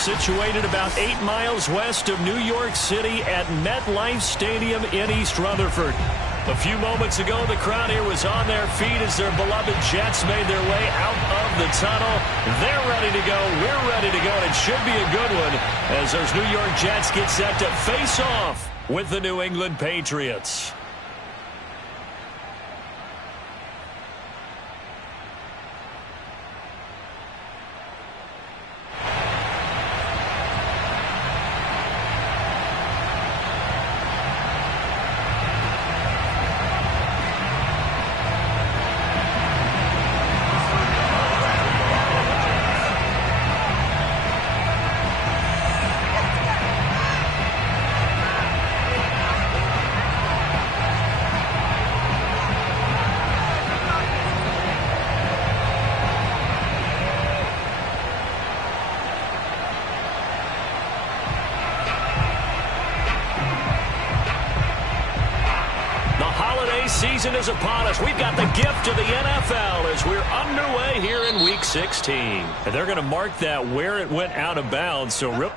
situated about 8 miles west of New York City at MetLife Stadium in East Rutherford. A few moments ago, the crowd here was on their feet as their beloved Jets made their way out of the tunnel. They're ready to go. We're ready to go, and it should be a good one as those New York Jets get set to face off with the New England Patriots. Season is upon us. We've got the gift of the NFL as we're underway here in Week 16. And they're going to mark that where it went out of bounds. So real.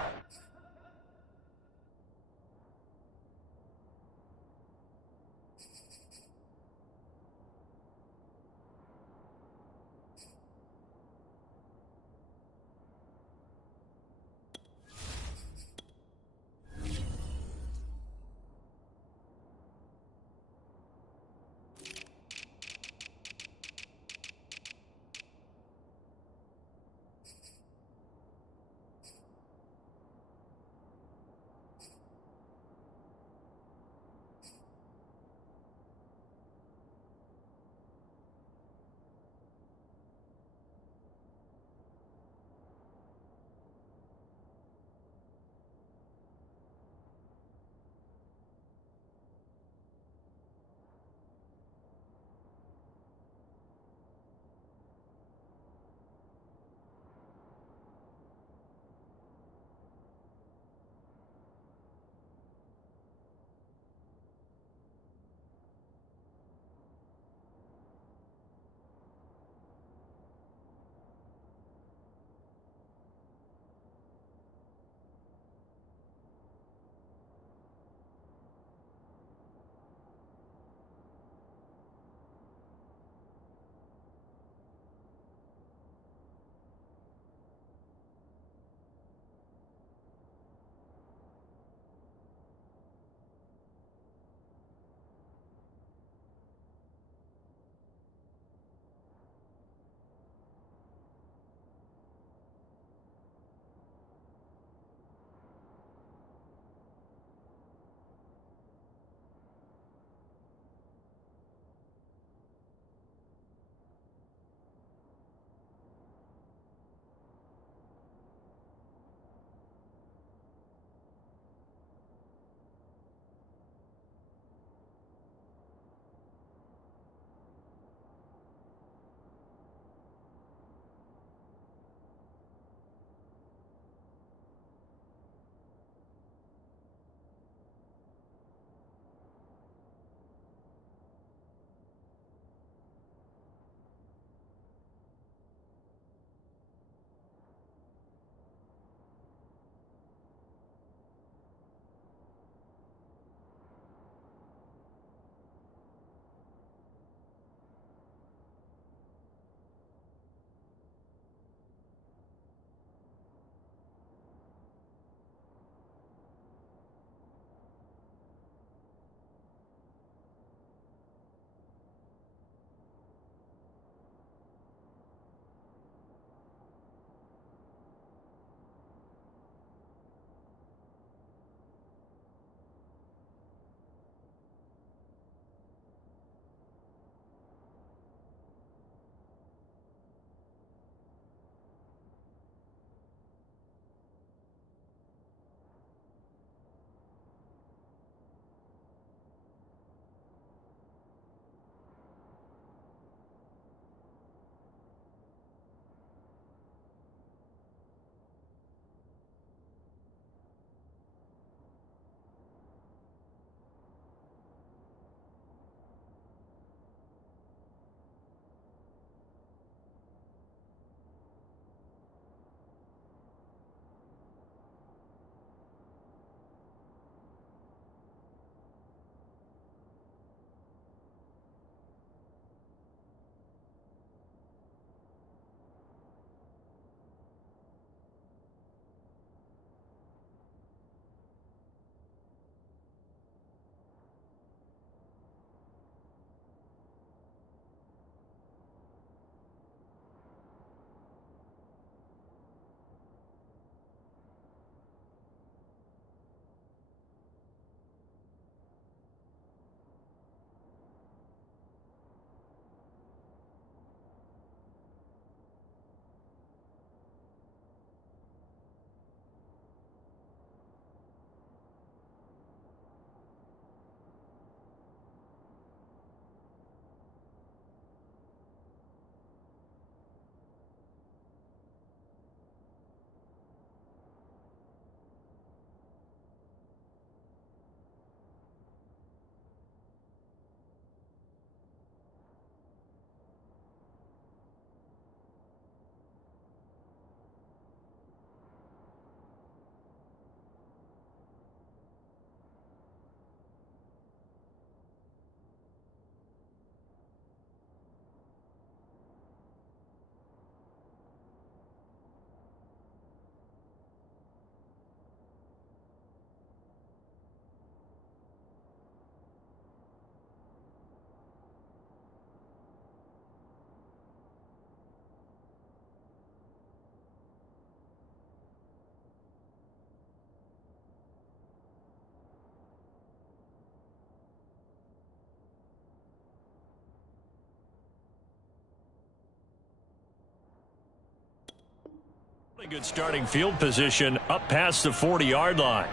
Good starting field position up past the 40-yard line.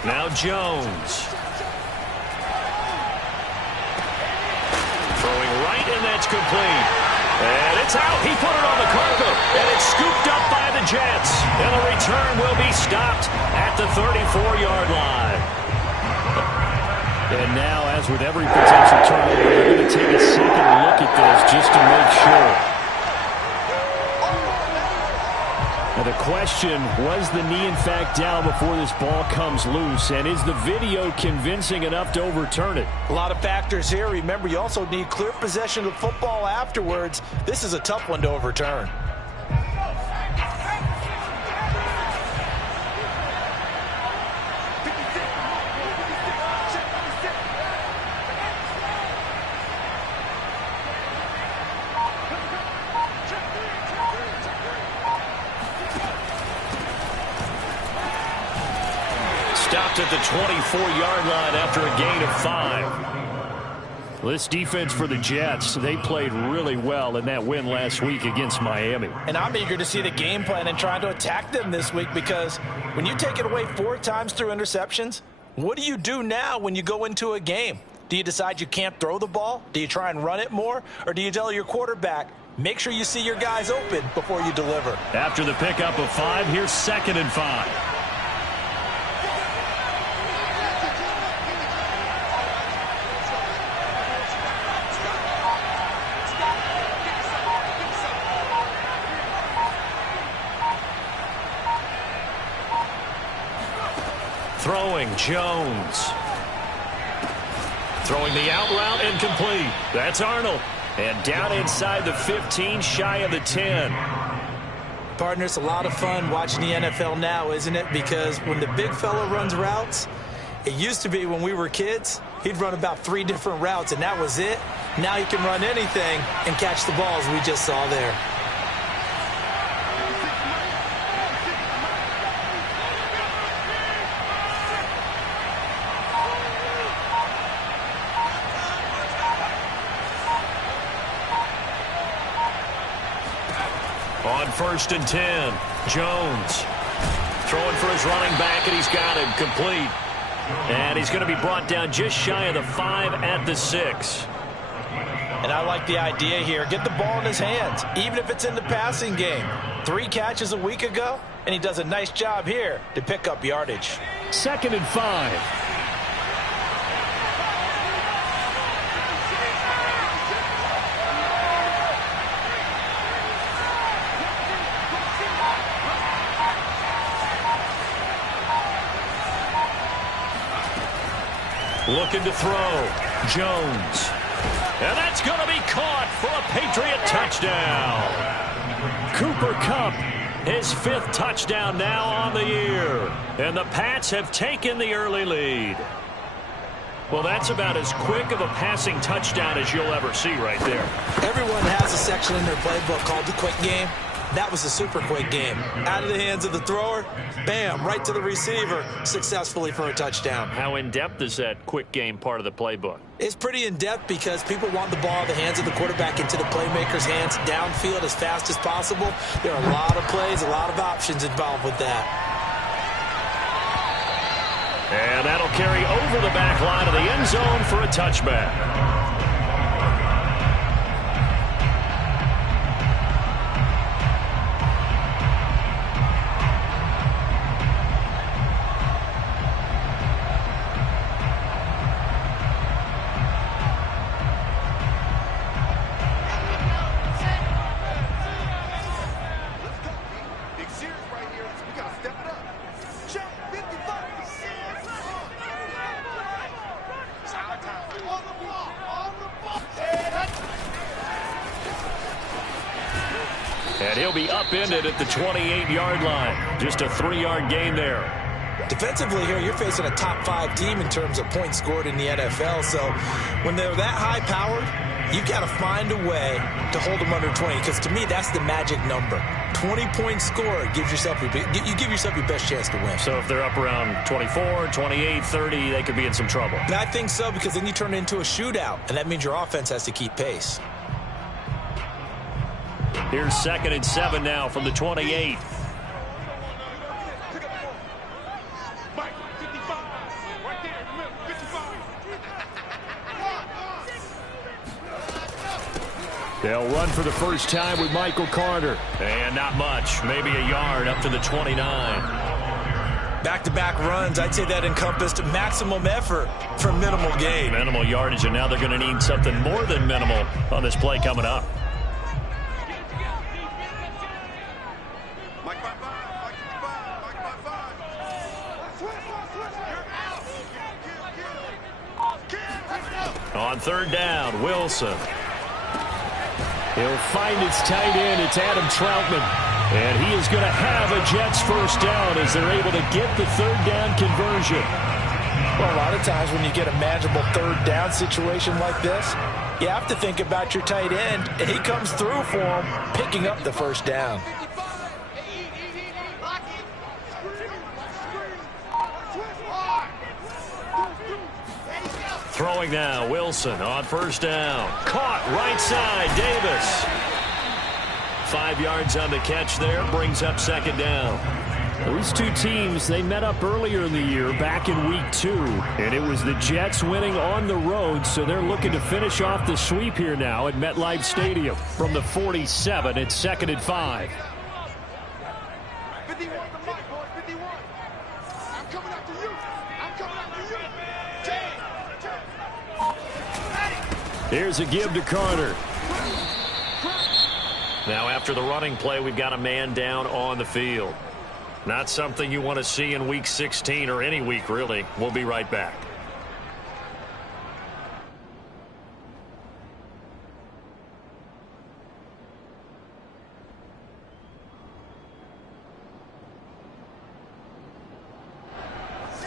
Now Jones. Throwing right, and that's complete. And it's out. He put it on the carpet, and it's scooped up by the Jets. And the return will be stopped at the 34-yard line. And now, as with every potential turnover, they're going to take a second look at this just to make sure. Now the question, was the knee in fact down before this ball comes loose? And is the video convincing enough to overturn it? A lot of factors here. Remember, you also need clear possession of the football afterwards. This is a tough one to overturn. Stopped at the 24-yard line after a gain of 5. This defense for the Jets, they played really well in that win last week against Miami. And I'm eager to see the game plan and trying to attack them this week, because when you take it away 4 times through interceptions, what do you do now when you go into a game? Do you decide you can't throw the ball? Do you try and run it more? Or do you tell your quarterback, make sure you see your guys open before you deliver? After the pickup of 5, here's 2nd and 5. Throwing, Jones. Throwing the out route, incomplete. That's Arnold. And down inside the 15, shy of the 10. Partner, it's a lot of fun watching the NFL now, isn't it? Because when the big fella runs routes, it used to be when we were kids, he'd run about 3 different routes, and that was it. Now he can run anything and catch the balls we just saw there. On 1st and 10, Jones throwing for his running back, and he's got him complete. And he's going to be brought down just shy of the 5 at the 6. And I like the idea here. Get the ball in his hands, even if it's in the passing game. 3 catches a week ago, and he does a nice job here to pick up yardage. 2nd and 5. Looking to throw. Jones. And that's going to be caught for a Patriot touchdown. Cooper Kupp, his 5th touchdown now on the year. And the Pats have taken the early lead. Well, that's about as quick of a passing touchdown as you'll ever see right there. Everyone has a section in their playbook called the quick game. That was a super quick game. Out of the hands of the thrower, bam, right to the receiver, successfully for a touchdown. How in-depth is that quick game part of the playbook? It's pretty in-depth because people want the ball in the hands of the quarterback into the playmaker's hands downfield as fast as possible. There are a lot of plays, a lot of options involved with that. And that'll carry over the back line of the end zone for a touchback. And he'll be upended at the 28-yard line. Just a 3-yard gain there. Defensively here, you're facing a top 5 team in terms of points scored in the NFL. So when they're that high-powered, you've got to find a way to hold them under 20. Because to me, that's the magic number. 20 points scored gives yourself you give yourself your best chance to win. So if they're up around 24, 28, 30, they could be in some trouble. And I think so, because then you turn it into a shootout, and that means your offense has to keep pace. Here's 2nd and 7 now from the 28. They'll run for the first time with Michael Carter. And not much, maybe a yard up to the 29. Back-to-back runs, I'd say that encompassed maximum effort for minimal gain. Minimal yardage, and now they're going to need something more than minimal on this play coming up. On 3rd down, Wilson. He'll find his tight end. It's Adam Troutman. And he is going to have a Jets first down as they're able to get the 3rd down conversion. Well, a lot of times when you get a manageable 3rd down situation like this, you have to think about your tight end, and he comes through for him, picking up the first down. Throwing now, Wilson on 1st down. Caught right side, Davis. 5 yards on the catch there, brings up 2nd down. These two teams, they met up earlier in the year, back in week 2. And it was the Jets winning on the road, so they're looking to finish off the sweep here now at MetLife Stadium. From the 47, it's 2nd and 5. Here's a give to Carter. Now after the running play, we've got a man down on the field. Not something you want to see in week 16 or any week, really. We'll be right back.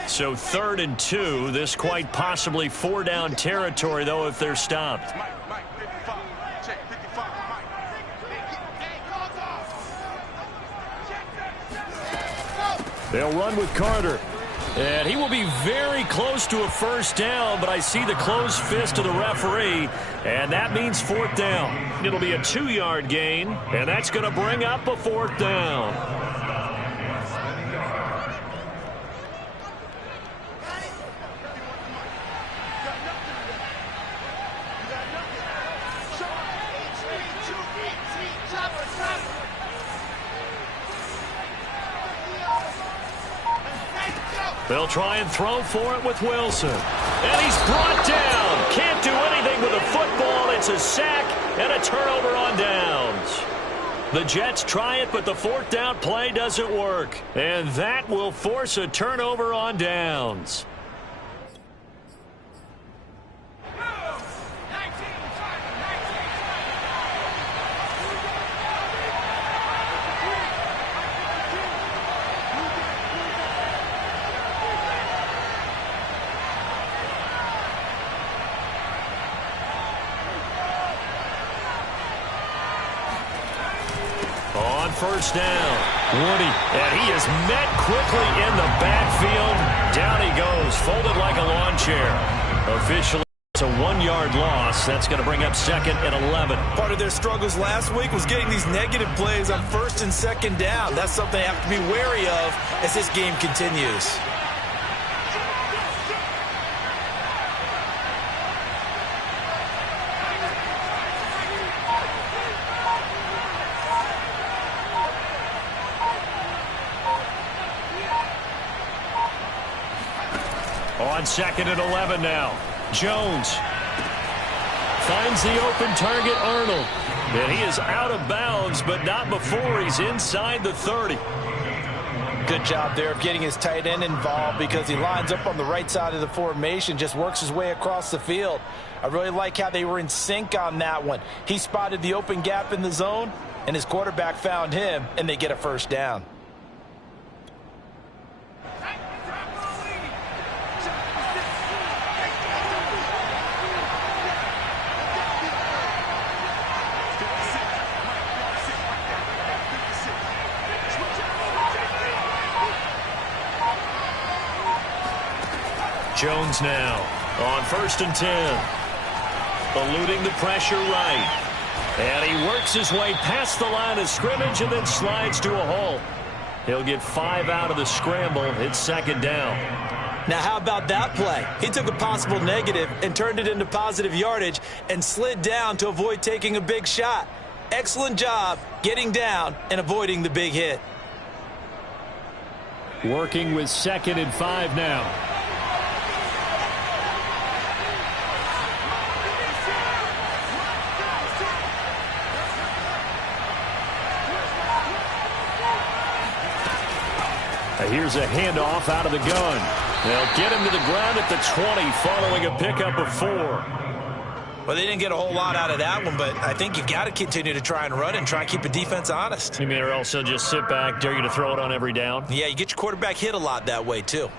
So 3rd and 2, this quite possibly 4-down territory, though, if they're stopped. They'll run with Carter. And he will be very close to a first down, but I see the closed fist of the referee, and that means 4th down. It'll be a 2-yard gain, and that's going to bring up a 4th down. They'll try and throw for it with Wilson. And he's brought down. Can't do anything with a football. It's a sack and a turnover on downs. The Jets try it, but the 4th down play doesn't work. And that will force a turnover on downs. First down, Woody, and he is met quickly in the backfield. Down he goes, folded like a lawn chair. Officially, it's a 1-yard loss. That's going to bring up 2nd and 11. Part of their struggles last week was getting these negative plays on 1st and 2nd down. That's something they have to be wary of as this game continues. On 2nd and 11 now. Jones finds the open target, Arnold. And he is out of bounds, but not before he's inside the 30. Good job there of getting his tight end involved, because he lines up on the right side of the formation, just works his way across the field. I really like how they were in sync on that one. He spotted the open gap in the zone. and his quarterback found him, and they get a first down. Jones now on 1st and 10. Eluding the pressure right. And he works his way past the line of scrimmage and then slides to a hole. He'll get 5 out of the scramble. It's 2nd down. Now, how about that play? He took a possible negative and turned it into positive yardage and slid down to avoid taking a big shot. Excellent job getting down and avoiding the big hit. Working with 2nd and 5 now. Here's a handoff out of the gun. They'll get him to the ground at the 20 following a pickup of 4. Well, they didn't get a whole lot out of that one, but I think you've got to continue to try and run and try and keep the defense honest. You mean, or else they'll just sit back, dare you to throw it on every down? Yeah, you get your quarterback hit a lot that way, too.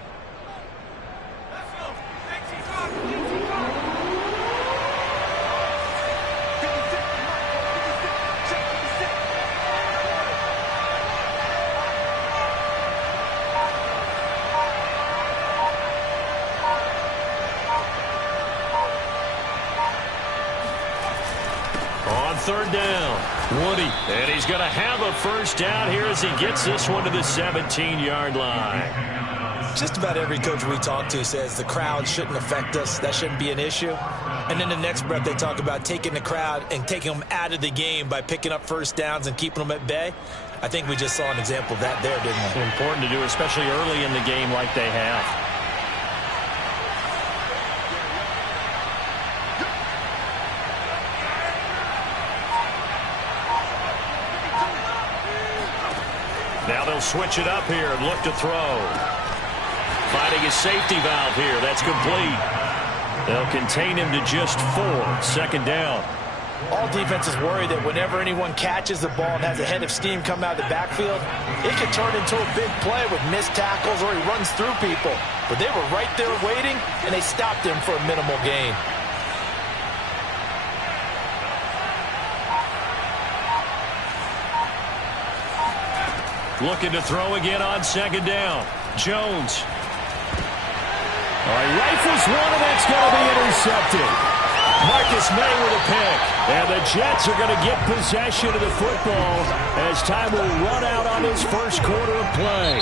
On 3rd down, Woody. And he's going to have a first down here as he gets this one to the 17-yard line. Just about every coach we talk to says the crowd shouldn't affect us. That shouldn't be an issue. And then the next breath they talk about taking the crowd and taking them out of the game by picking up first downs and keeping them at bay. I think we just saw an example of that there, didn't we? Important to do, especially early in the game like they have. Now they'll switch it up here and look to throw. Finding his safety valve here. That's complete. They'll contain him to just 4. 2nd down. All defenses worry that whenever anyone catches the ball and has a head of steam come out of the backfield, it can turn into a big play with missed tackles or he runs through people. But they were right there waiting, and they stopped him for a minimal gain. Looking to throw again on 2nd down. Jones. All right, rifles one, and that's going to be intercepted. Marcus May with a pick. And the Jets are going to get possession of the football as time will run out on this first quarter of play.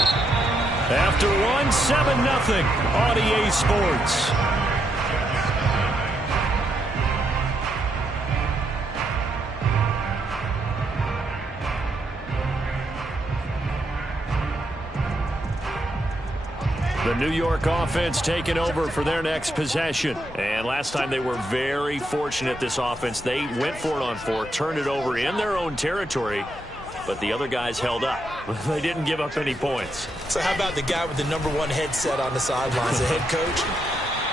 After one, 7-0 on EA Sports. The New York offense taking over for their next possession. And last time they were very fortunate, this offense. They went for it on 4, turned it over in their own territory, but the other guys held up. They didn't give up any points. So how about the guy with the #1 headset on the sidelines, the head coach?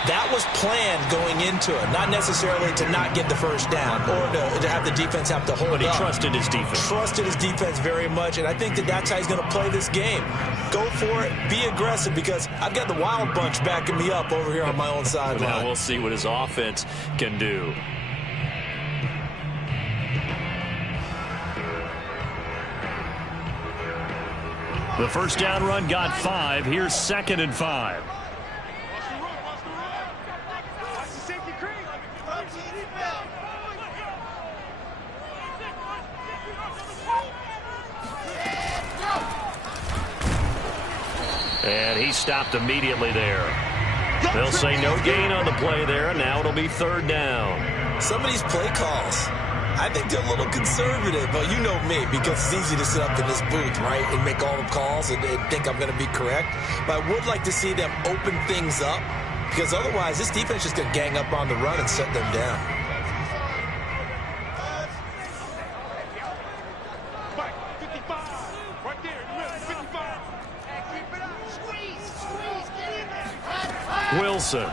That was planned going into it, not necessarily to not get the first down or to have the defense have to hold up. But he trusted his defense. Trusted his defense very much, and I think that that's how he's going to play this game. Go for it, be aggressive, because I've got the Wild Bunch backing me up over here on my own sideline. Now we'll see what his offense can do. The first down run got 5. Here's 2nd and 5. And he stopped immediately there. They'll say no gain on the play there. Now it'll be 3rd down. Some of these play calls, I think they're a little conservative, but you know me, because it's easy to sit up in this booth, right, and make all the calls and think I'm going to be correct. But I would like to see them open things up, because otherwise this defense is going to gang up on the run and shut them down. Wilson.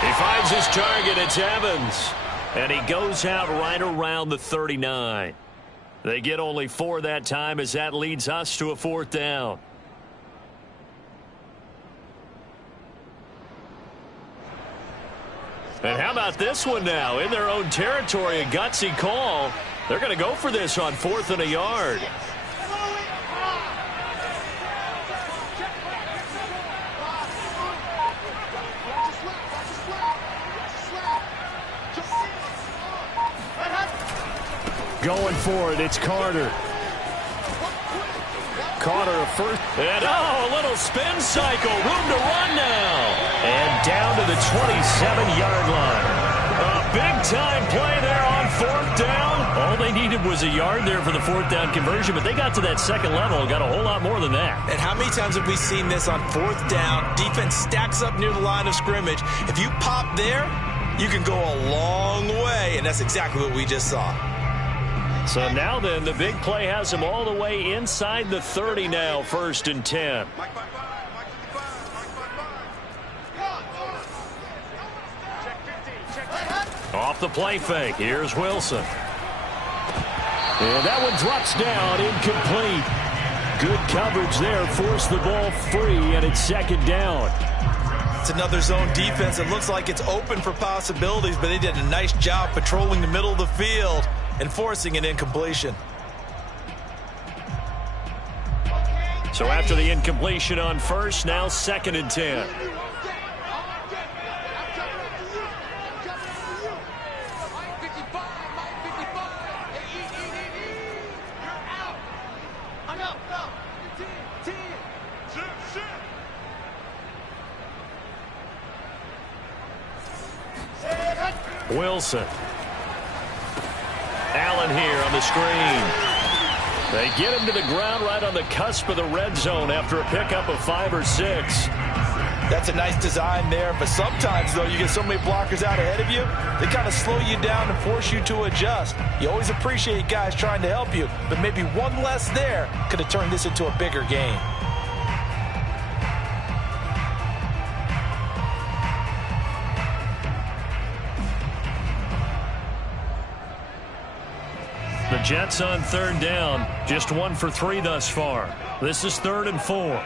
He finds his target. It's Evans. And he goes out right around the 39. They get only 4 that time as that leads us to a 4th down. And how about this one now? In their own territory, a gutsy call. They're going to go for this on 4th and a yard. Going for it, it's Carter. Carter a first. And a little spin cycle. Room to run now. And down to the 27-yard line. A big-time play there on 4th down. All they needed was a yard there for the 4th down conversion, but they got to that second level and got a whole lot more than that. And how many times have we seen this on 4th down? Defense stacks up near the line of scrimmage. If you pop there, you can go a long way, and that's exactly what we just saw. So now then, the big play has him all the way inside the 30 now, 1st and 10. Off the play fake, here's Wilson. And that one drops down, incomplete. Good coverage there, forced the ball free, and it's 2nd down. It's another zone defense. It looks like it's open for possibilities, but they did a nice job patrolling the middle of the field and forcing an incompletion. So after the incompletion on 1st, now 2nd and 10. Wilson. Allen here on the screen. They get him to the ground right on the cusp of the red zone after a pickup of 5 or 6. That's a nice design there, but sometimes, though, you get so many blockers out ahead of you, they kind of slow you down and force you to adjust. You always appreciate guys trying to help you, but maybe one less there could have turned this into a bigger game. The Jets on 3rd down, just 1 for 3 thus far. This is 3rd and 4.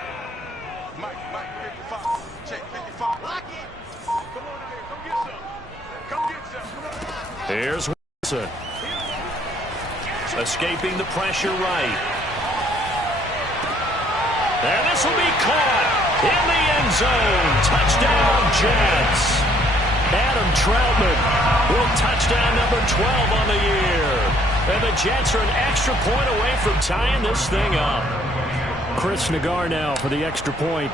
Here's Wilson. Escaping the pressure right. And this will be caught in the end zone. Touchdown, Jets. Adam Troutman with touchdown number 12 on the year. And the Jets are an extra point away from tying this thing up. Chris Nagar now for the extra point.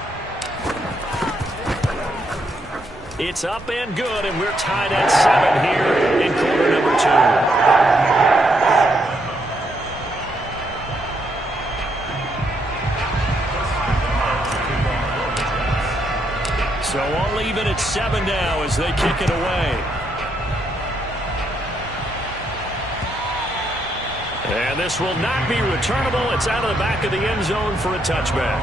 It's up and good, and we're tied at 7 here in quarter number 2. So all even at 7 now as they kick it away. And this will not be returnable. It's out of the back of the end zone for a touchback.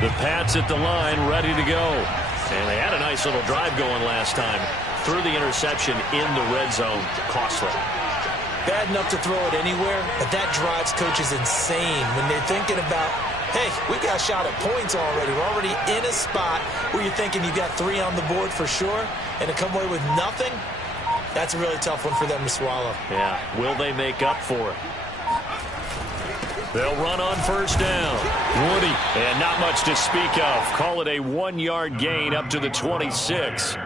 The Pats at the line, ready to go. And they had a nice little drive going last time. Threw the interception in the red zone. Costly. Bad enough to throw it anywhere, but that drives coaches insane when they're thinking about, hey, we got a shot at points already. We're already in a spot where you're thinking you got 3 on the board for sure, and to come away with nothing, that's a really tough one for them to swallow. Yeah, will they make up for it? They'll run on 1st down. Woody, and not much to speak of. Call it a 1-yard gain up to the 26.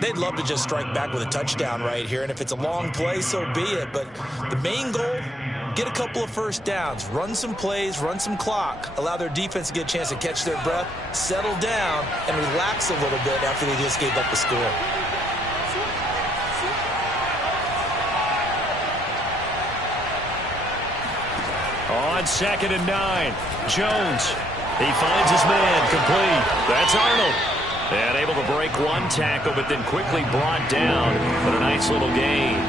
They'd love to just strike back with a touchdown right here, and if it's a long play, so be it. But the main goal, get a couple of 1st downs, run some plays, run some clock, allow their defense to get a chance to catch their breath, settle down, and relax a little bit after they just gave up the score. On 2nd and 9, Jones. He finds his man complete. That's Arnold. And able to break one tackle, but then quickly brought down. But a nice little gain.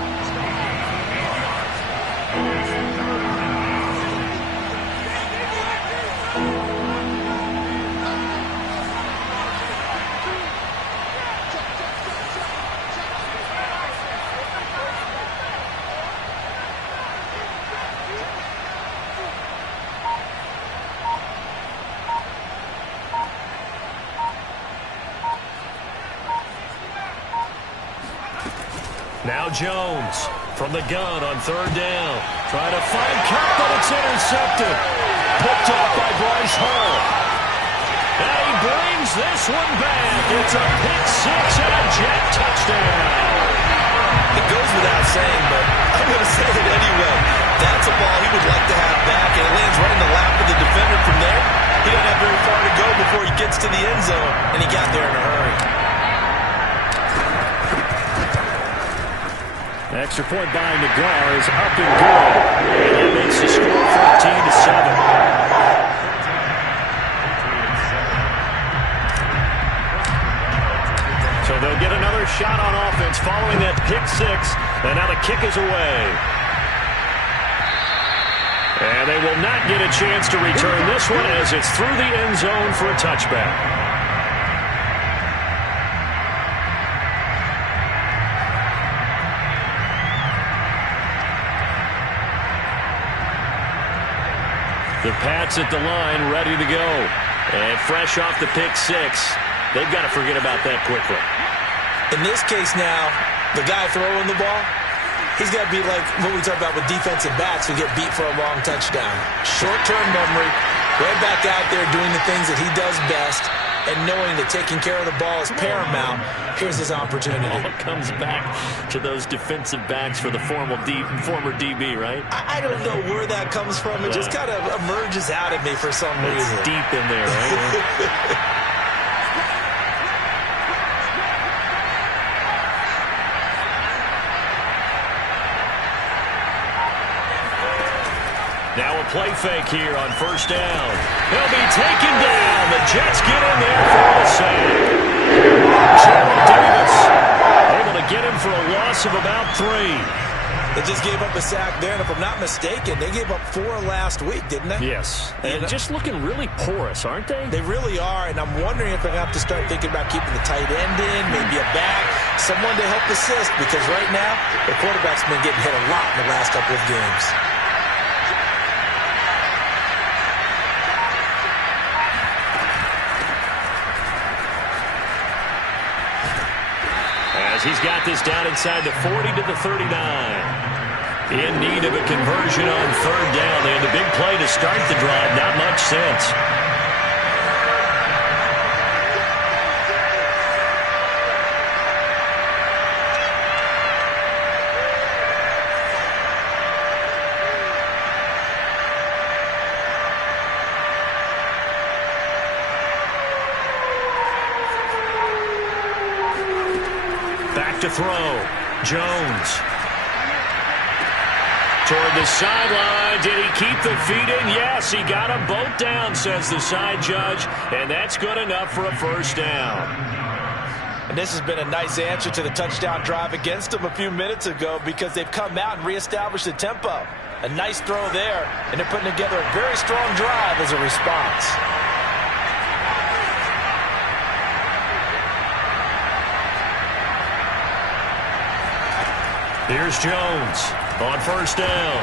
Now Jones from the gun on third down. Trying to find Cup, but it's intercepted. Picked off by Rzsl. And he brings this one back. It's a pick six and a Jet touchdown. It goes without saying, but I'm going to say it anyway. That's a ball he would like to have back, and it lands right in the lap of the defender from there. He doesn't have very far to go before he gets to the end zone, and he got there in a hurry. Extra point by Nagar is up and good. And that makes the score 14-7. So they'll get another shot on offense following that pick six. And now the kick is away. And they will not get a chance to return this one as it's through the end zone for a touchback. The Pats at the line, ready to go. And fresh off the pick six, they've got to forget about that quickly. In this case now, the guy throwing the ball, he's got to be like what we talk about with defensive backs who get beat for a long touchdown. Short-term memory, right back out there doing the things that he does best, and knowing that taking care of the ball is paramount. Here's his opportunity. All comes back to those defensive backs for the former DB, right? I don't know where that comes from. It just kind of emerges out of me for some reason. It's deep in there, right? Now a play fake here on first down. He'll be taken down. The Jets get in there for the sack. Gerald Davis able to get him for a loss of about 3. They just gave up a sack there, and if I'm not mistaken, they gave up 4 last week, didn't they? Yes. And just looking really porous, aren't they? They really are, and I'm wondering if they're going to have to start thinking about keeping the tight end in, maybe a back, someone to help assist, because right now, the quarterback's been getting hit a lot in the last couple of games. He's got this down inside the 40 to the 39. In need of a conversion on third down. They had the big play to start the drive. Not much sense. To throw. Jones. Toward the sideline. Did he keep the feet in? Yes, he got them both down, says the side judge. And that's good enough for a first down. And this has been a nice answer to the touchdown drive against them a few minutes ago because they've come out and reestablished the tempo. A nice throw there, and they're putting together a very strong drive as a response. Here's Jones on first down.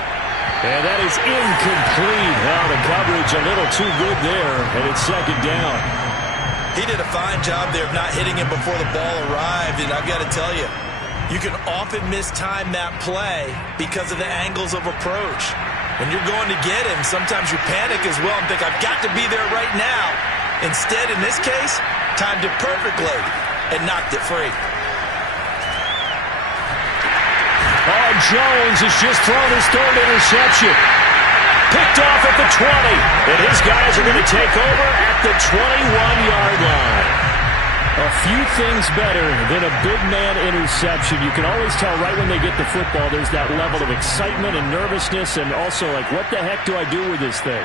And that is incomplete. Now the coverage a little too good there, and it's second down. He did a fine job there of not hitting him before the ball arrived, and I've got to tell you, you can often mistime that play because of the angles of approach. When you're going to get him, sometimes you panic as well and think, I've got to be there right now. Instead, in this case, timed it perfectly and knocked it free. Oh, Jones has just thrown his third interception. Picked off at the 20. And his guys are going to take over at the 21-yard line. A few things better than a big man interception. You can always tell right when they get the football, there's that level of excitement and nervousness, and also like, what the heck do I do with this thing?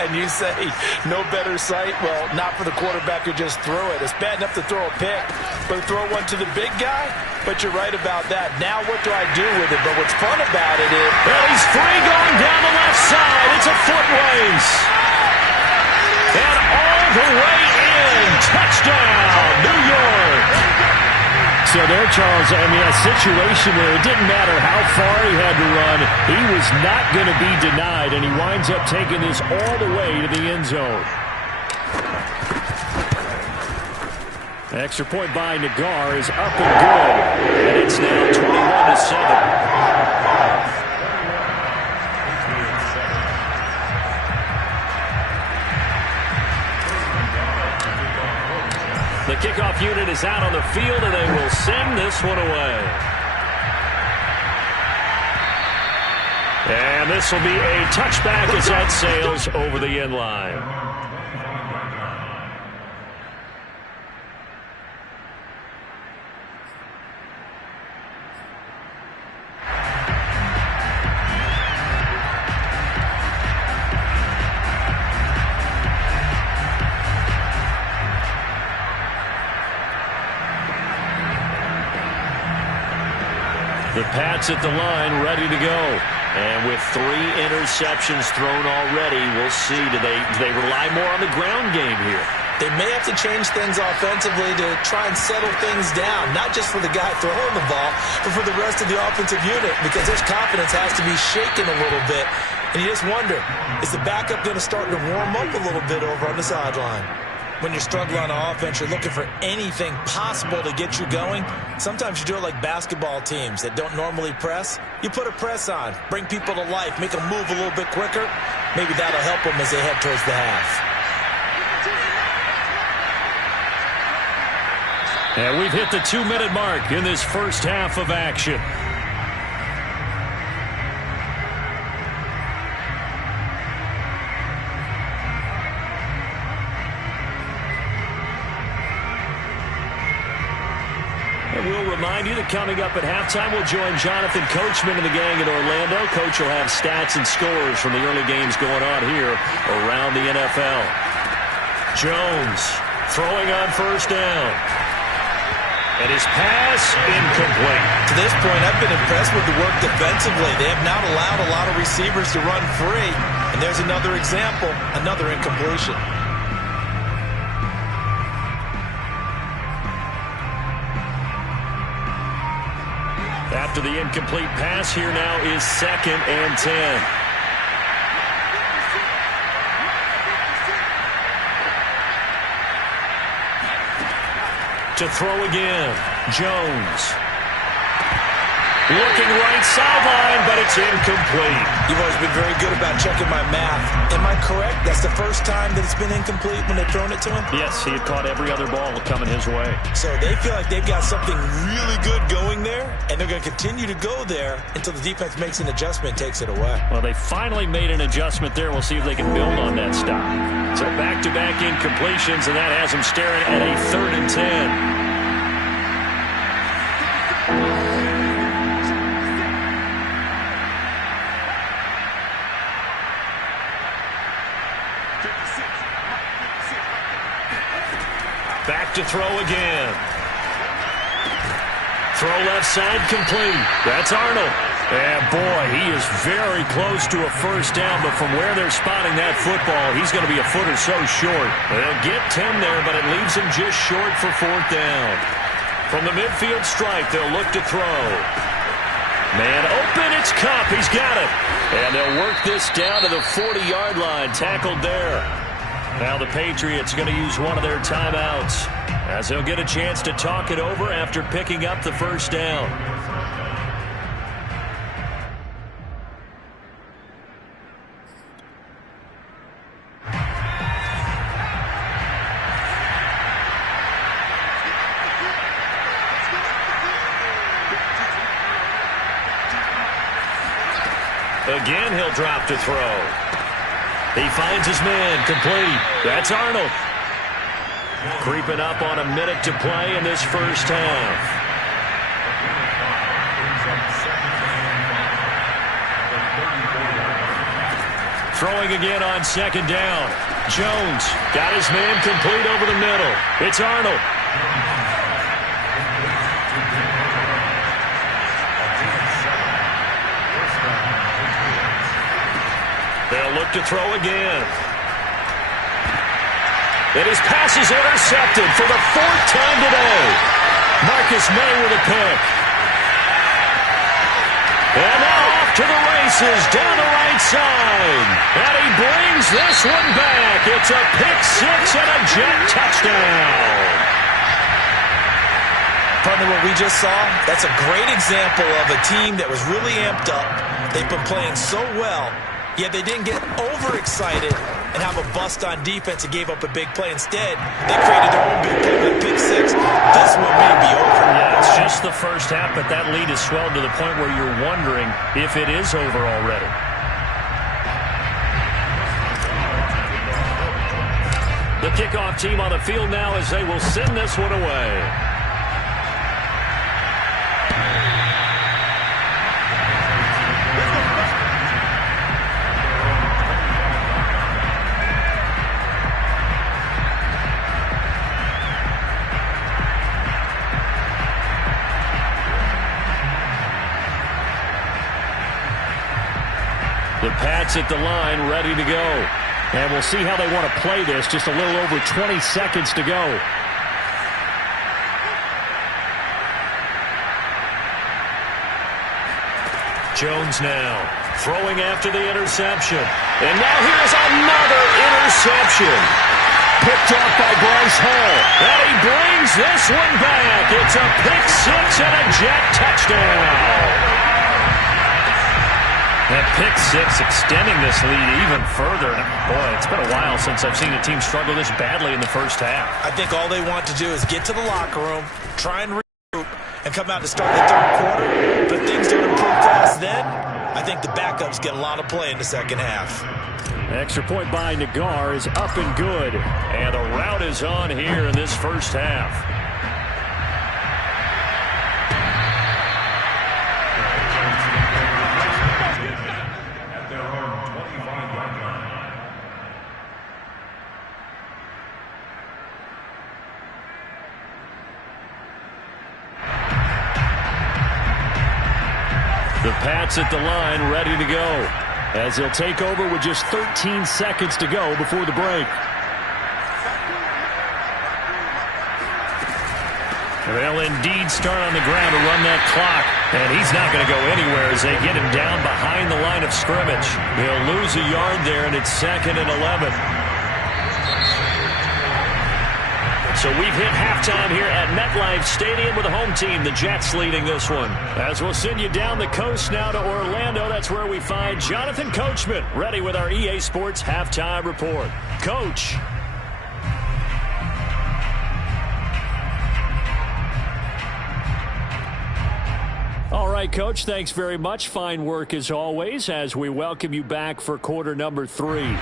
And you say, no better sight? Well, not for the quarterback who just threw it. It's bad enough to throw a pick, but to throw one to the big guy? But you're right about that. Now what do I do with it? But what's fun about it is... Well, he's free going down the left side. It's a foot race. And all the way in. Touchdown, New York. So there, Charles, I mean, a situation where it didn't matter how far he had to run. He was not going to be denied, and he winds up taking this all the way to the end zone. Extra point by Nagar is up and good. And it's now 21-7. The kickoff unit is out on the field, and they will send this one away. And this will be a touchback as that sails over the end line. The Pats at the line, ready to go. And with 3 interceptions thrown already, we'll see. Do they rely more on the ground game here? They may have to change things offensively to try and settle things down, not just for the guy throwing the ball, but for the rest of the offensive unit, because his confidence has to be shaken a little bit. And you just wonder, is the backup going to start to warm up a little bit over on the sideline? When you're struggling on offense, you're looking for anything possible to get you going. Sometimes you do it like basketball teams that don't normally press. You put a press on, bring people to life, make them move a little bit quicker. Maybe that'll help them as they head towards the half. And we've hit the 2-minute mark in this first half of action. We'll remind you that coming up at halftime, we'll join Jonathan Coachman and the gang in Orlando. Coach will have stats and scores from the early games going on here around the NFL. Jones throwing on first down. And his pass incomplete. To this point, I've been impressed with the work defensively. They have not allowed a lot of receivers to run free. And there's another example, another incompletion. After the incomplete pass, here now is 2nd and 10. To throw again, Jones. Looking right sideline, but it's incomplete. You've always been very good about checking my math. Am I correct? That's the first time that it's been incomplete when they've thrown it to him? Yes, he had caught every other ball coming his way. So they feel like they've got something really good going there, and they're going to continue to go there until the defense makes an adjustment and takes it away. Well, they finally made an adjustment there. We'll see if they can build on that stop. So back-to-back incompletions, and that has them staring at a 3rd and 10. Back to throw again. Throw left side complete. That's Arnold. And boy, he is very close to a first down, but from where they're spotting that football, he's going to be a foot or so short. They'll get 10 there, but it leaves him just short for 4th down. From the midfield stripe, they'll look to throw. Man open, it's Kupp. He's got it. And they'll work this down to the 40-yard line, tackled there. Now the Patriots going to use one of their timeouts as they'll get a chance to talk it over after picking up the first down. Again, he'll drop to throw. He finds his man, complete. That's Arnold. Creeping up on a minute to play in this first half. Throwing again on second down. Jones got his man complete over the middle. It's Arnold. They'll look to throw again. And his pass is intercepted for the fourth time today. Marcus May with a pick. And now off to the races down the right side. And he brings this one back. It's a pick six and a Jet touchdown. Partner, what we just saw, that's a great example of a team that was really amped up. They've been playing so well, yet they didn't get overexcited and have a bust on defense and gave up a big play. Instead, they created their own big play with pick six. This one may be over. Yeah, it's just the first half, but that lead has swelled to the point where you're wondering if it is over already. The kickoff team on the field now as they will send this one away. The Pats at the line, ready to go. And we'll see how they want to play this. Just a little over 20 seconds to go. Jones now throwing after the interception. And now here's another interception. Picked up by Bryce Hall. And he brings this one back. It's a pick six and a Jet touchdown. That pick six extending this lead even further. Boy, it's been a while since I've seen a team struggle this badly in the first half. I think all they want to do is get to the locker room, try and regroup, and come out to start the third quarter. But if things don't improve fast then, I think the backups get a lot of play in the second half. Extra point by Nagar is up and good. And the route is on here in this first half. The Pats at the line, ready to go, as they'll take over with just 13 seconds to go before the break. They'll indeed start on the ground to run that clock, and he's not going to go anywhere as they get him down behind the line of scrimmage. They'll lose a yard there, and it's 2nd and 11. So we've hit halftime here at MetLife Stadium with the home team, the Jets, leading this one. As we'll send you down the coast now to Orlando, that's where we find Jonathan Coachman, ready with our EA Sports Halftime Report. Coach. All right, Coach, thanks very much. Fine work as always as we welcome you back for quarter number 3.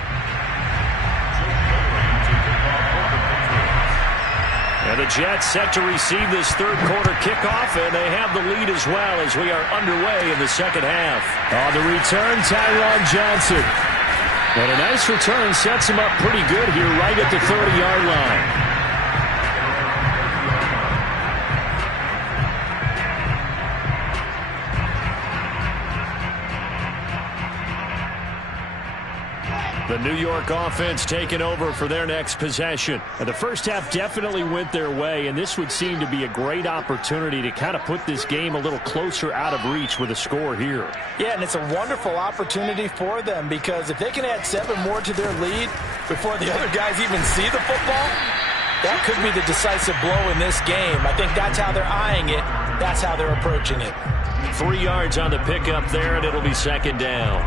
And the Jets set to receive this third quarter kickoff, and they have the lead as well as we are underway in the second half. On the return, Tyron Johnson. And a nice return sets him up pretty good here right at the 30-yard line. The New York offense taking over for their next possession. And the first half definitely went their way, and this would seem to be a great opportunity to kind of put this game a little closer out of reach with a score here. Yeah, and it's a wonderful opportunity for them because if they can add 7 more to their lead before the other guys even see the football, that could be the decisive blow in this game. I think that's how they're eyeing it. That's how they're approaching it. 3 yards on the pickup there, and it'll be 2nd down.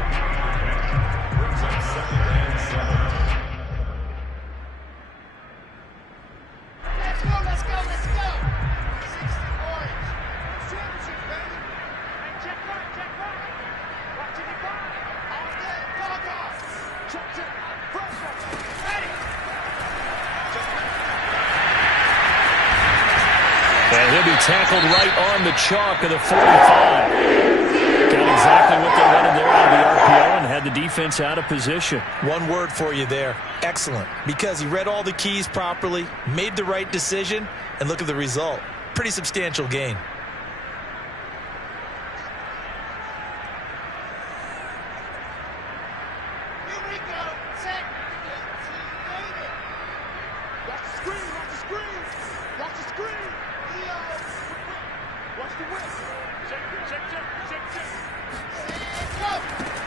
And he'll be tackled right on the chalk of the 45. Got exactly what they wanted there out of the RPO and had the defense out of position. One word for you there. Excellent. Because he read all the keys properly, made the right decision, and look at the result. Pretty substantial gain.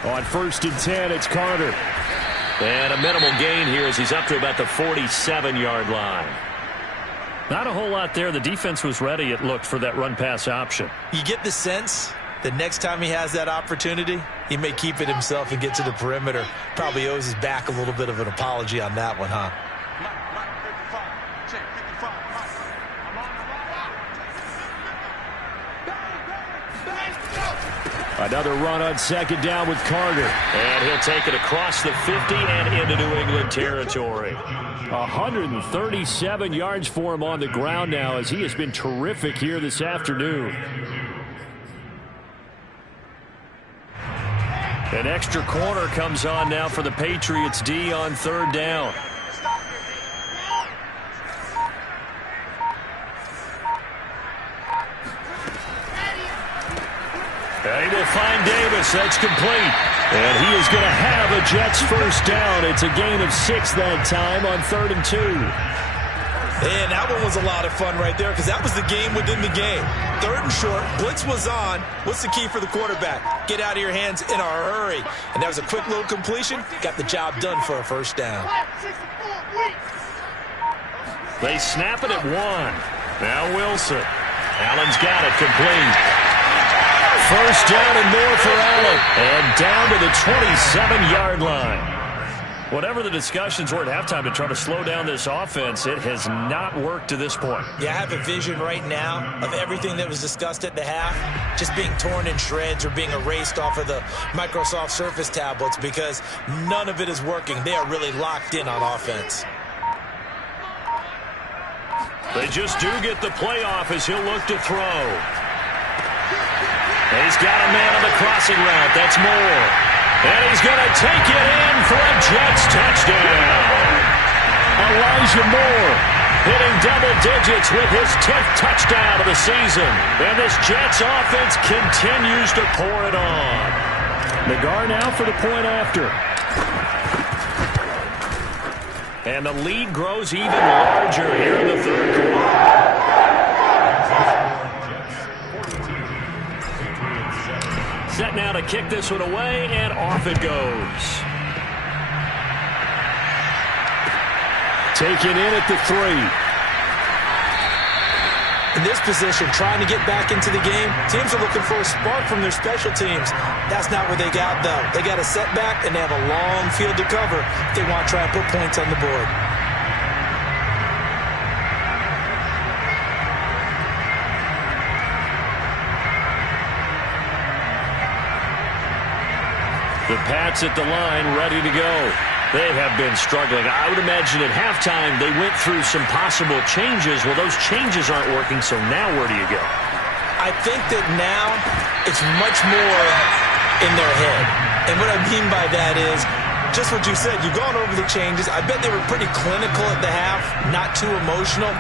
On 1st and 10, it's Carter. And a minimal gain here as he's up to about the 47-yard line. Not a whole lot there. The defense was ready, it looked, for that run-pass option. You get the sense that next time he has that opportunity, he may keep it himself and get to the perimeter. Probably owes his back a little bit of an apology on that one, huh? Another run on 2nd down with Carter. And he'll take it across the 50 and into New England territory. 137 yards for him on the ground now as he has been terrific here this afternoon. An extra corner comes on now for the Patriots D on 3rd down. And he will find Davis. That's complete. And he is going to have a Jets first down. It's a gain of 6 that time on 3rd and 2. And that one was a lot of fun right there because that was the game within the game. 3rd and short. Blitz was on. What's the key for the quarterback? Get out of your hands in a hurry. And that was a quick little completion. Got the job done for a first down. They snap it at 1. Now Wilson. Allen's got it complete. First down and more for Allen. And down to the 27-yard line. Whatever the discussions were at halftime to try to slow down this offense, it has not worked to this point. Yeah, I have a vision right now of everything that was discussed at the half just being torn in shreds or being erased off of the Microsoft Surface tablets because none of it is working. They are really locked in on offense. They just do get the playoff as he'll look to throw. He's got a man on the crossing route. That's Moore. And he's going to take it in for a Jets touchdown. Elijah Moore hitting double digits with his 10th touchdown of the season. And this Jets offense continues to pour it on. Nagar now for the point after. And the lead grows even larger here in the 3rd quarter. Set now to kick this one away, and off it goes. Taken in at the 3. In this position, trying to get back into the game, teams are looking for a spark from their special teams. That's not what they got, though. They got a setback, and they have a long field to cover if they want to try and put points on the board. The Pats at the line, ready to go. They have been struggling. I would imagine at halftime they went through some possible changes. Well, those changes aren't working, so now where do you go? I think that now it's much more in their head. And what I mean by that is just what you said. You've gone over the changes. I bet they were pretty clinical at the half, not too emotional.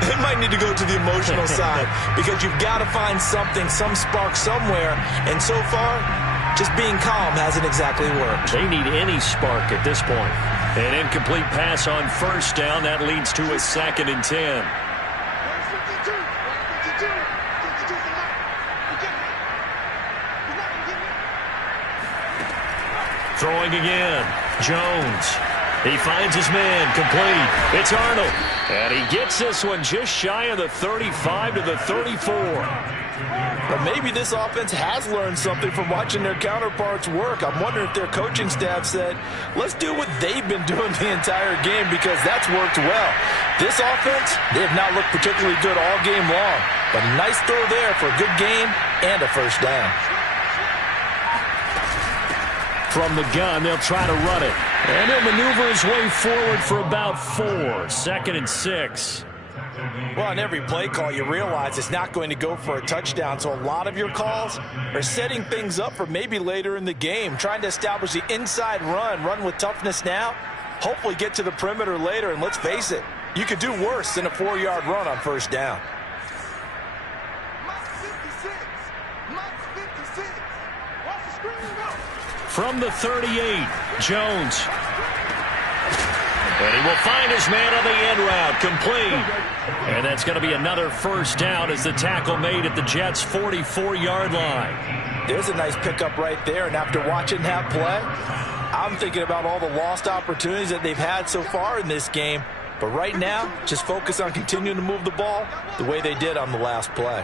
They might need to go to the emotional side because you've got to find something, some spark somewhere. And so far, just being calm hasn't exactly worked. They need any spark at this point. An incomplete pass on 1st down. That leads to a 2nd and 10. Throwing again. Jones. He finds his man. Complete. It's Arnold. And he gets this one just shy of the 35 to the 34. But maybe this offense has learned something from watching their counterparts work. I'm wondering if their coaching staff said, let's do what they've been doing the entire game because that's worked well. This offense, they have not looked particularly good all game long. But a nice throw there for a good gain and a first down. From the gun, they'll try to run it. And he'll maneuver his way forward for about 4. 2nd and 6. Well, on every play call, you realize it's not going to go for a touchdown, so a lot of your calls are setting things up for maybe later in the game, trying to establish the inside run with toughness now, hopefully get to the perimeter later, and let's face it, you could do worse than a 4-yard run on first down. From the 38, Jones. And he will find his man on the end route, complete. And that's going to be another first down as the tackle made at the Jets' 44-yard line. There's a nice pickup right there, and after watching that play, I'm thinking about all the lost opportunities that they've had so far in this game. But right now, just focus on continuing to move the ball the way they did on the last play.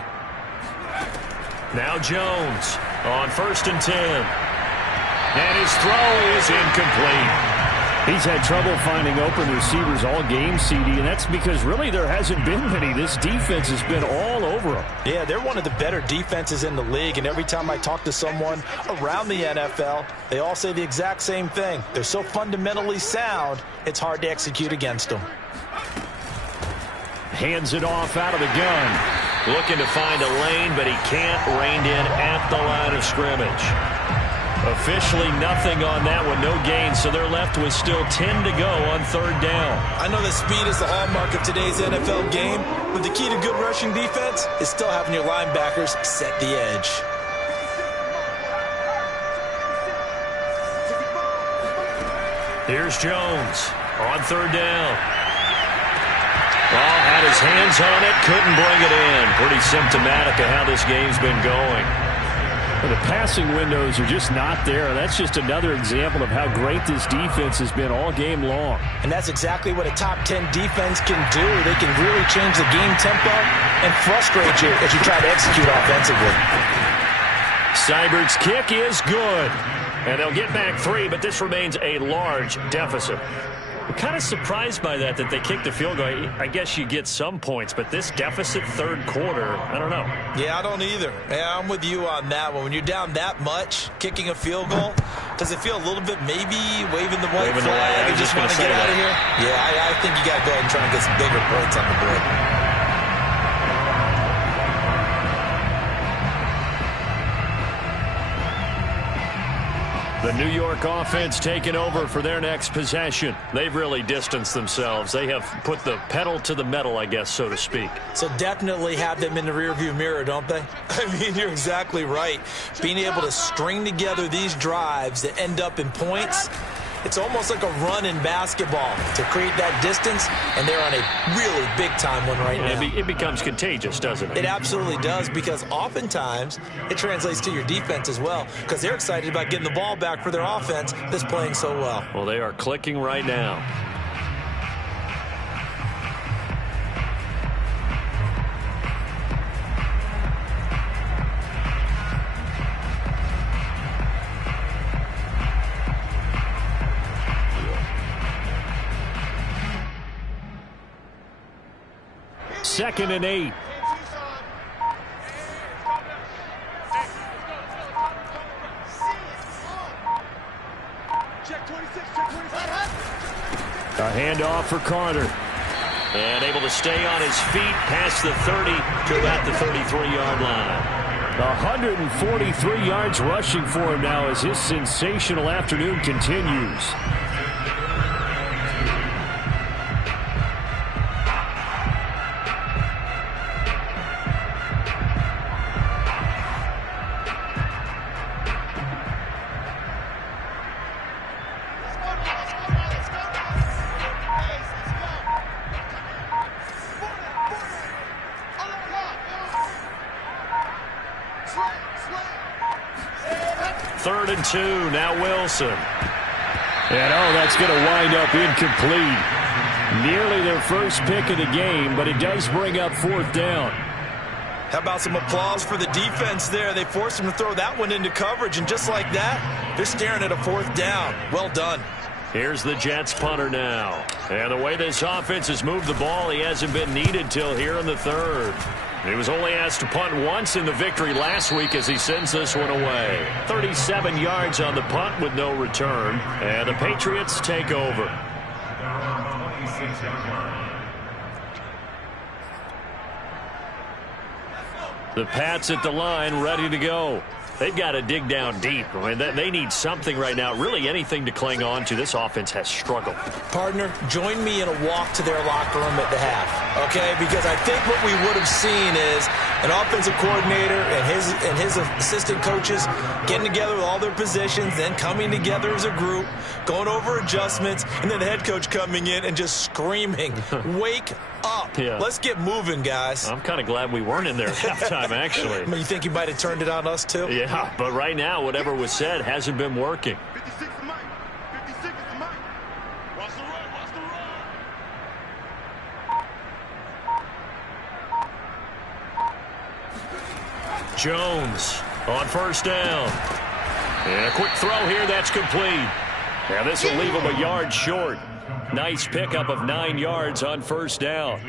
Now Jones on 1st and 10. And his throw is incomplete. He's had trouble finding open receivers all game, CD, and that's because really there hasn't been many. This defense has been all over them. Yeah, they're one of the better defenses in the league, and every time I talk to someone around the NFL, they all say the exact same thing. They're so fundamentally sound, it's hard to execute against them. Hands it off out of the gun. Looking to find a lane, but he can't. Reined in at the line of scrimmage. Officially nothing on that one, no gain, so they're left with still 10 to go on 3rd down. I know that speed is the hallmark of today's NFL game, but the key to good rushing defense is still having your linebackers set the edge. Here's Jones on 3rd down. Well, had his hands on it, couldn't bring it in. Pretty symptomatic of how this game's been going. Well, the passing windows are just not there. That's just another example of how great this defense has been all game long. And that's exactly what a top 10 defense can do. They can really change the game tempo and frustrate you as you try to execute offensively. Seibert's kick is good. And they'll get back 3, but this remains a large deficit. I'm kind of surprised by that they kicked the field goal. I guess you get some points, but this deficit 3rd quarter, I don't know. Yeah, I don't either. Yeah, I'm with you on that one. When you're down that much, kicking a field goal, does it feel a little bit maybe waving the white flag and just want to get out of here? Yeah, I think you got to go ahead and try and get some bigger points on the board. The New York offense taking over for their next possession. They've really distanced themselves. They have put the pedal to the metal, I guess, so to speak. So definitely have them in the rearview mirror, don't they? I mean, you're exactly right. Being able to string together these drives that end up in points, it's almost like a run in basketball to create that distance, and they're on a really big-time one right now. It becomes contagious, doesn't it? It absolutely does, because oftentimes it translates to your defense as well, because they're excited about getting the ball back for their offense that's playing so well. Well, they are clicking right now. Second and 8. A handoff for Carter. And able to stay on his feet past the 30 to about the 33-yard line. 143 yards rushing for him now as his sensational afternoon continues. Third and 2, now Wilson. And that's going to wind up incomplete. Nearly their first pick of the game, but it does bring up 4th down. How about some applause for the defense there? They forced him to throw that one into coverage, and just like that, they're staring at a 4th down. Well done. Here's the Jets punter now. And the way this offense has moved the ball, he hasn't been needed till here in the 3rd. He was only asked to punt once in the victory last week as he sends this one away. 37 yards on the punt with no return. And the Patriots take over. The Pats at the line, ready to go. They've got to dig down deep. I mean, they need something right now, really anything to cling on to. This offense has struggled. Partner, join me in a walk to their locker room at the half, okay? Because I think what we would have seen is an offensive coordinator and his assistant coaches getting together with all their positions, then coming together as a group, going over adjustments, and then the head coach coming in and just screaming, wake up. Yeah. Let's get moving, guys. I'm kind of glad we weren't in there at halftime, actually. I mean, you think he might have turned it on us, too? Yeah, but right now, whatever was said hasn't been working. 56 to Mike. 56 to Mike. Watch the run. Watch the run. Jones on first down. And a quick throw here. That's complete. Now this will leave him a yard short. Nice pickup of 9 yards on first down.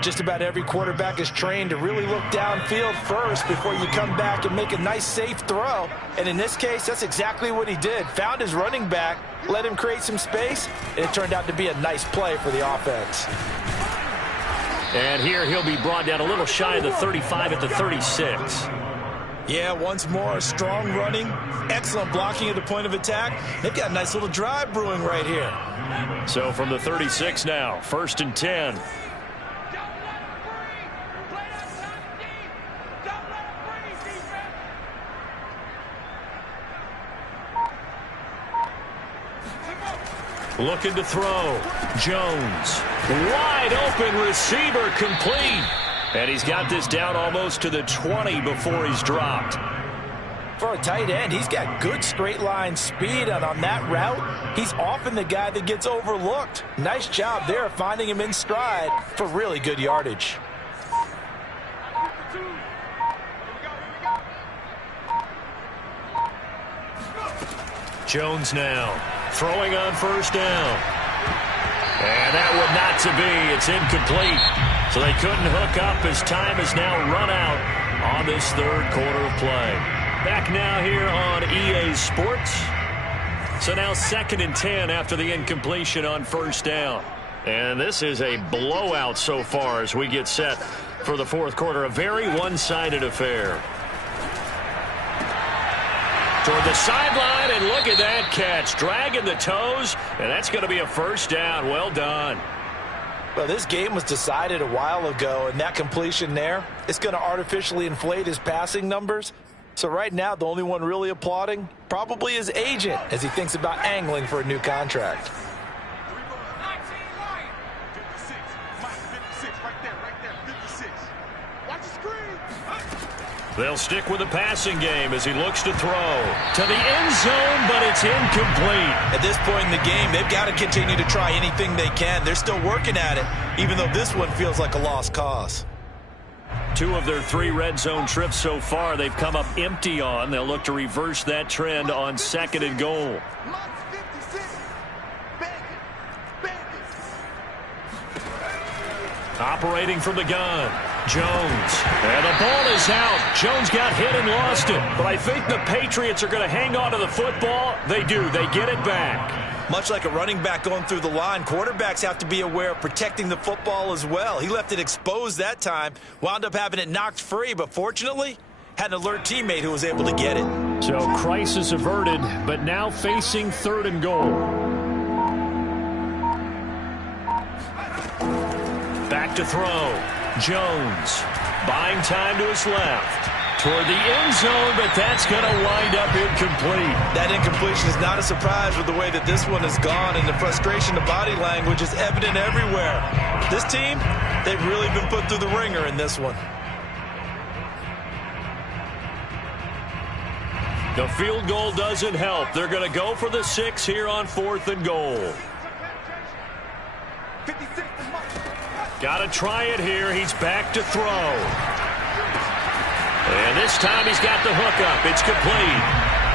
Just about every quarterback is trained to really look downfield first before you come back and make a nice, safe throw. And in this case, that's exactly what he did. Found his running back, let him create some space, and it turned out to be a nice play for the offense. And here he'll be brought down a little shy of the 35 at the 36. Yeah, once more, strong running, excellent blocking at the point of attack. They've got a nice little drive brewing right here. So from the 36 now, 1st and 10. Looking to throw. Jones. Wide open receiver complete. And he's got this down almost to the 20 before he's dropped. For a tight end, he's got good straight line speed, and on that route, he's often the guy that gets overlooked. Nice job there finding him in stride for really good yardage. Jones now throwing on first down. And that would not to be. It's incomplete. So they couldn't hook up as time is now run out on this third quarter of play. Back now here on EA Sports. So now 2nd and 10 after the incompletion on first down. And this is a blowout so far as we get set for the fourth quarter. A very one-sided affair. Toward the sideline, and look at that catch. Dragging the toes, and that's going to be a first down. Well done. Well, this game was decided a while ago, and that completion there, it's going to artificially inflate his passing numbers. So right now, the only one really applauding probably his agent as he thinks about angling for a new contract. They'll stick with the passing game as he looks to throw to the end zone, but it's incomplete. At this point in the game, they've got to continue to try anything they can. They're still working at it, even though this one feels like a lost cause. 2 of their 3 red zone trips so far, they've come up empty on. They'll look to reverse that trend on 2nd and goal. Operating from the gun, Jones. And the ball is out. Jones got hit and lost it. But I think the Patriots are going to hang on to the football. They do. They get it back. Much like a running back going through the line, quarterbacks have to be aware of protecting the football as well. He left it exposed that time, wound up having it knocked free, but fortunately, had an alert teammate who was able to get it. So crisis averted, but now facing 3rd and goal. Back to throw. Jones buying time to his left. Toward the end zone, but that's going to wind up incomplete. That incompletion is not a surprise with the way that this one has gone, and the frustration of body language is evident everywhere. This team, they've really been put through the ringer in this one. The field goal doesn't help. They're going to go for the 6 here on 4th and goal. Got to try it here. He's back to throw. And this time he's got the hookup. It's complete.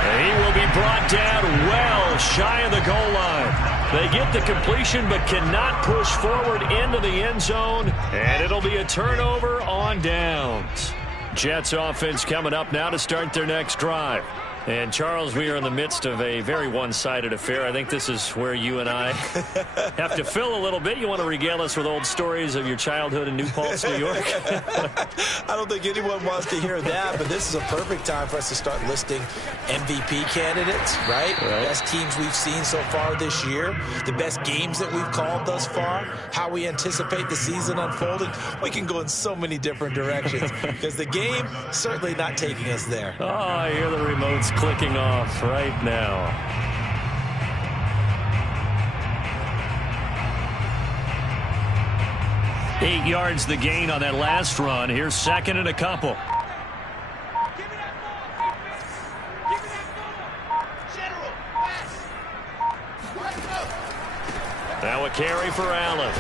And he will be brought down well shy of the goal line. They get the completion but cannot push forward into the end zone. And it'll be a turnover on downs. Jets offense coming up now to start their next drive. And, Charles, we are in the midst of a very one-sided affair. I think this is where you and I have to fill a little bit. You want to regale us with old stories of your childhood in New Paltz, New York? I don't think anyone wants to hear that, but this is a perfect time for us to start listing MVP candidates, right? Best teams we've seen so far this year, the best games that we've called thus far, how we anticipate the season unfolding. We can go in so many different directions because the game certainly not taking us there. Oh, I hear the remotes clicking off right now. Eight yards the gain on that last run. Here's second and a couple. Now a carry for Allen.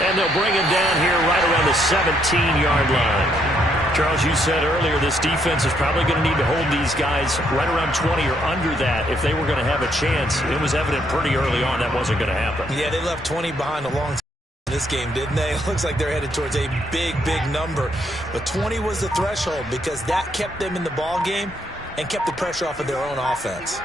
And they'll bring him down here right around the 17-yard line. Charles, you said earlier this defense is probably going to need to hold these guys right around 20 or under that if they were going to have a chance. It was evident pretty early on that wasn't going to happen. Yeah, they left 20 behind a long in this game, didn't they? It looks like they're headed towards a big number. But 20 was the threshold because that kept them in the ball game and kept the pressure off of their own offense.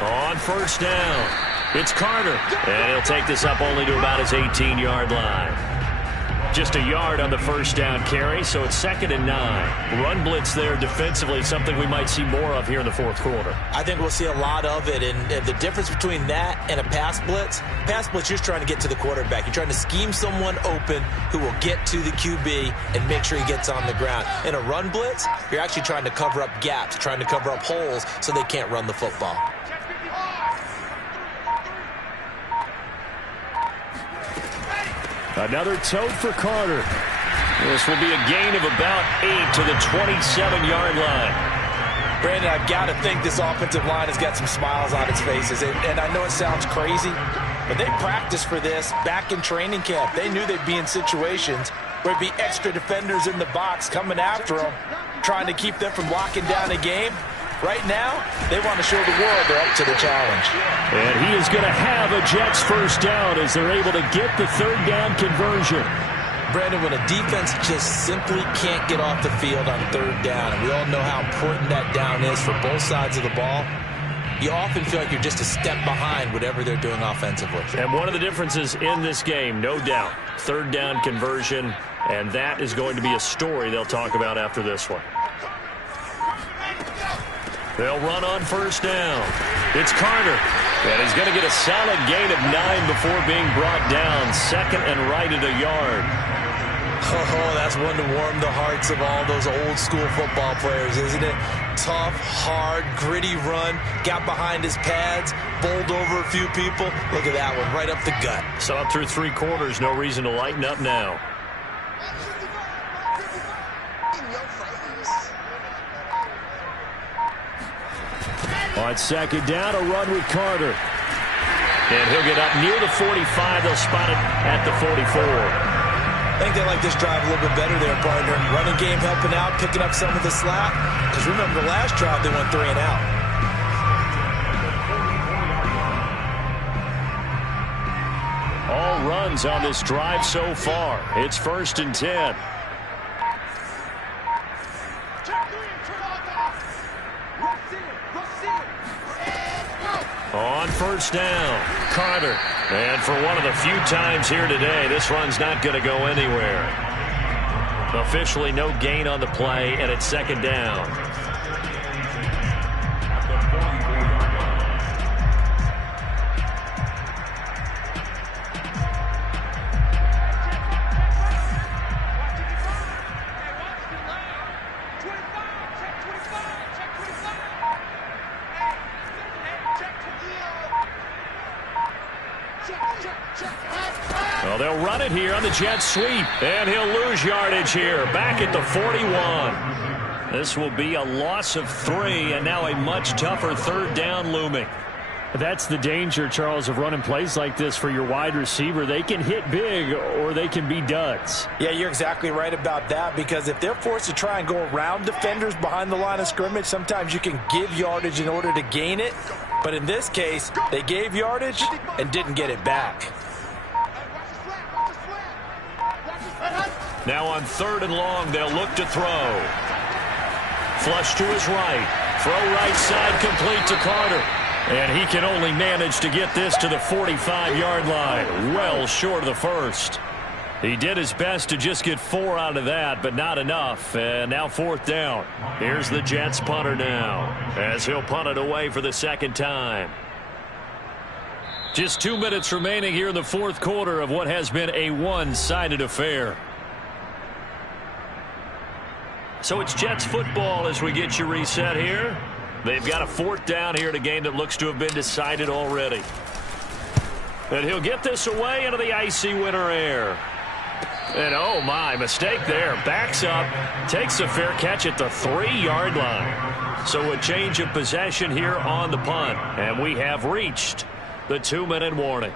On first down, it's Carter. And he'll take this up only to about his 18-yard line. Just a yard on the first down carry, so it's 2nd and 9. Run blitz there defensively, something we might see more of here in the fourth quarter. I think we'll see a lot of it, and the difference between that and a pass blitz, you're just trying to get to the quarterback. You're trying to scheme someone open who will get to the QB and make sure he gets on the ground. In a run blitz, you're actually trying to cover up gaps, trying to cover up holes so they can't run the football. Another tote for Carter. This will be a gain of about 8 to the 27-yard line. Brandon, I've got to think this offensive line has got some smiles on its faces. And I know it sounds crazy, but they practiced for this back in training camp. They knew they'd be in situations where it'd be extra defenders in the box coming after them, trying to keep them from locking down a game. Right now, they want to show the world they're up to the challenge. And he is going to have a Jets first down as they're able to get the third down conversion. Brandon, when a defense just simply can't get off the field on third down, and we all know how important that down is for both sides of the ball, you often feel like you're just a step behind whatever they're doing offensively. And one of the differences in this game, no doubt, third down conversion, and that is going to be a story they'll talk about after this one. They'll run on first down. It's Carter. And he's going to get a solid gain of 9 before being brought down. 2nd and right at a yard. Oh, that's one to warm the hearts of all those old school football players, isn't it? Tough, hard, gritty run. Got behind his pads. Bowled over a few people. Look at that one, right up the gut. So up through 3 quarters, no reason to lighten up now. On second down, a run with Carter. And he'll get up near the 45. They'll spot it at the 44. I think they like this drive a little bit better there, partner. Running game helping out, picking up some of the slack. Because remember, the last drive they went 3 and out. All runs on this drive so far. It's 1st and 10. On first down, Carter. And for one of the few times here today, this run's not going to go anywhere. Officially no gain on the play, and it's 2nd down. Well, they'll run it here on the jet sweep, and he'll lose yardage here, back at the 41. This will be a loss of 3, and now a much tougher third down looming. That's the danger, Charles, of running plays like this for your wide receiver. They can hit big, or they can be duds. Yeah, you're exactly right about that, because if they're forced to try and go around defenders behind the line of scrimmage, sometimes you can give yardage in order to gain it. But in this case, they gave yardage and didn't get it back. Now on 3rd and long, they'll look to throw. Flush to his right. Throw right side complete to Carter. And he can only manage to get this to the 45-yard line. Well short of the first. He did his best to just get 4 out of that, but not enough. And now 4th down. Here's the Jets punter now, as he'll punt it away for the 2nd time. Just 2 minutes remaining here in the 4th quarter of what has been a one-sided affair. So it's Jets football as we get you reset here. They've got a 4th down here in a game that looks to have been decided already. And he'll get this away into the icy winter air. And oh my, mistake there. Backs up, takes a fair catch at the 3-yard line. So a change of possession here on the punt. And we have reached the 2-minute warning.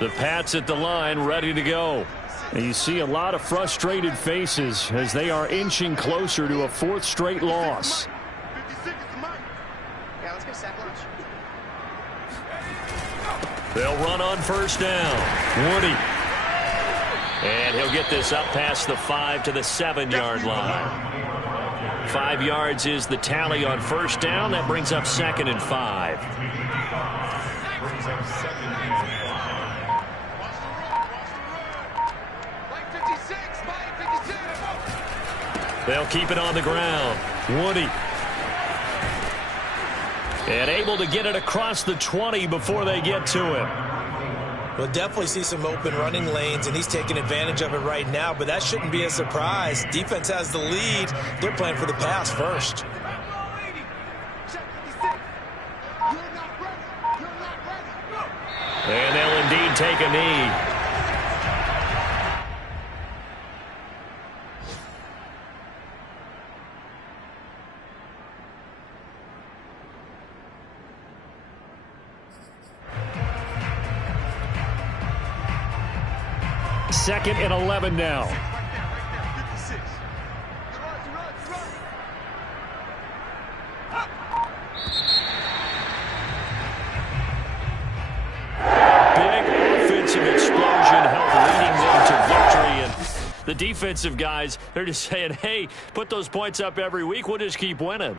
The Pats at the line, ready to go. And you see a lot of frustrated faces as they are inching closer to a 4th straight loss. 56 is the mic. Yeah, let's go sack lunch. They'll run on 1st down. Woody. And he'll get this up past the 5 to the 7-yard line. 5 yards is the tally on 1st down. That brings up 2nd and 5. They'll keep it on the ground. Woody. And able to get it across the 20 before they get to him. We'll definitely see some open running lanes, and he's taking advantage of it right now, but that shouldn't be a surprise. Defense has the lead. They're playing for the pass first. And they'll indeed take a knee. Second and 11 now. Big offensive explosion helped leading them to victory. And the defensive guys, they're just saying, hey, put those points up every week. We'll just keep winning.